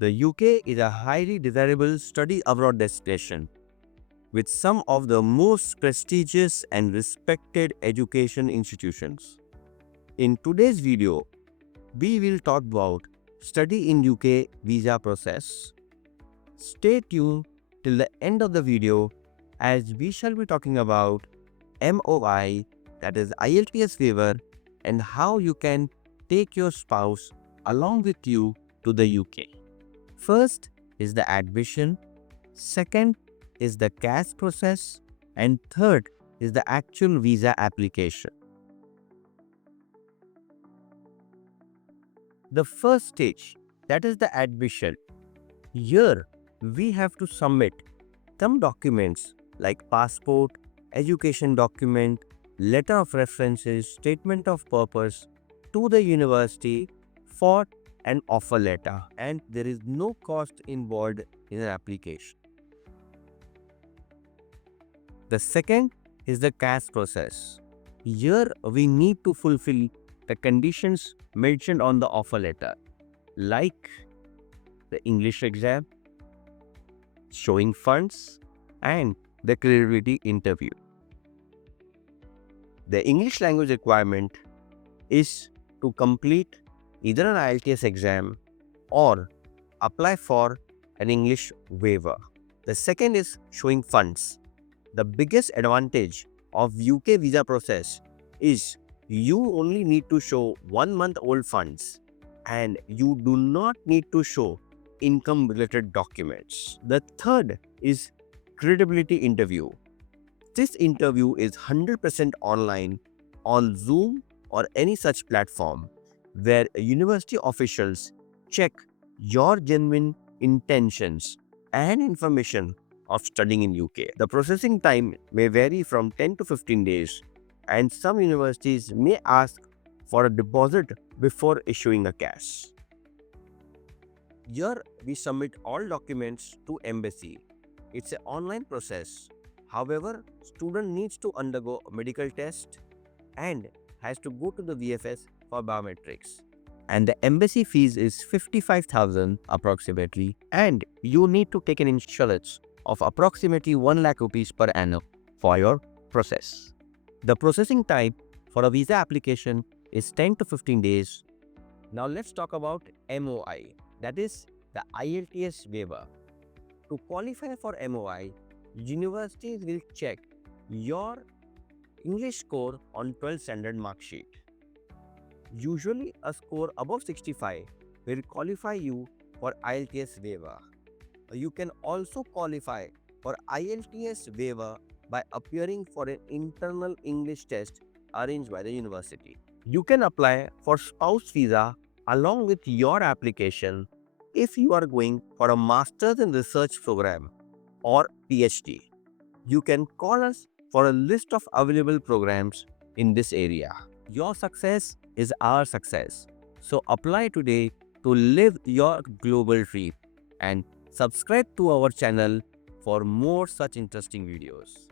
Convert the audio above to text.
The UK is a highly desirable study abroad destination with some of the most prestigious and respected education institutions. In today's video, we will talk about study in UK visa process. Stay tuned till the end of the video as we shall be talking about MOI, that is IELTS waiver, and how you can take your spouse along with you to the UK. First is the admission, second is the cash process, and third is the actual visa application. The first stage, that is the admission. Here we have to submit some documents like passport, education document, letter of references, statement of purpose to the university for an offer letter, and there is no cost involved in an application. The second is the cash process. Here we need to fulfill the conditions mentioned on the offer letter, like the English exam, showing funds, and the credibility interview. The English language requirement is to complete either an IELTS exam or apply for an English waiver. The second is showing funds. The biggest advantage of UK visa process is you only need to show 1 month old funds and you do not need to show income related documents. The third is credibility interview. This interview is 100% online on Zoom or any such platform where university officials check your genuine intentions and information of studying in UK. The processing time may vary from 10 to 15 days, and some universities may ask for a deposit before issuing a cash. Here we submit all documents to embassy. It's an online process. However, student needs to undergo a medical test and has to go to the VFS for biometrics. And the embassy fees is 55,000 approximately, and you need to take an insurance of approximately 1 lakh rupees per annum for your process. The processing time for a visa application is 10 to 15 days. Now let's talk about MOI, that is the IELTS waiver. To qualify for MOI, universities will check your English score on 12th standard mark sheet. Usually a score above 65 will qualify you for IELTS waiver. You can also qualify for IELTS waiver by appearing for an internal English test arranged by the university. You can apply for spouse visa along with your application if you are going for a master's in research program or PhD. You can call us for a list of available programs in this area. Your success is our success. So apply today to live your global dream and subscribe to our channel for more such interesting videos.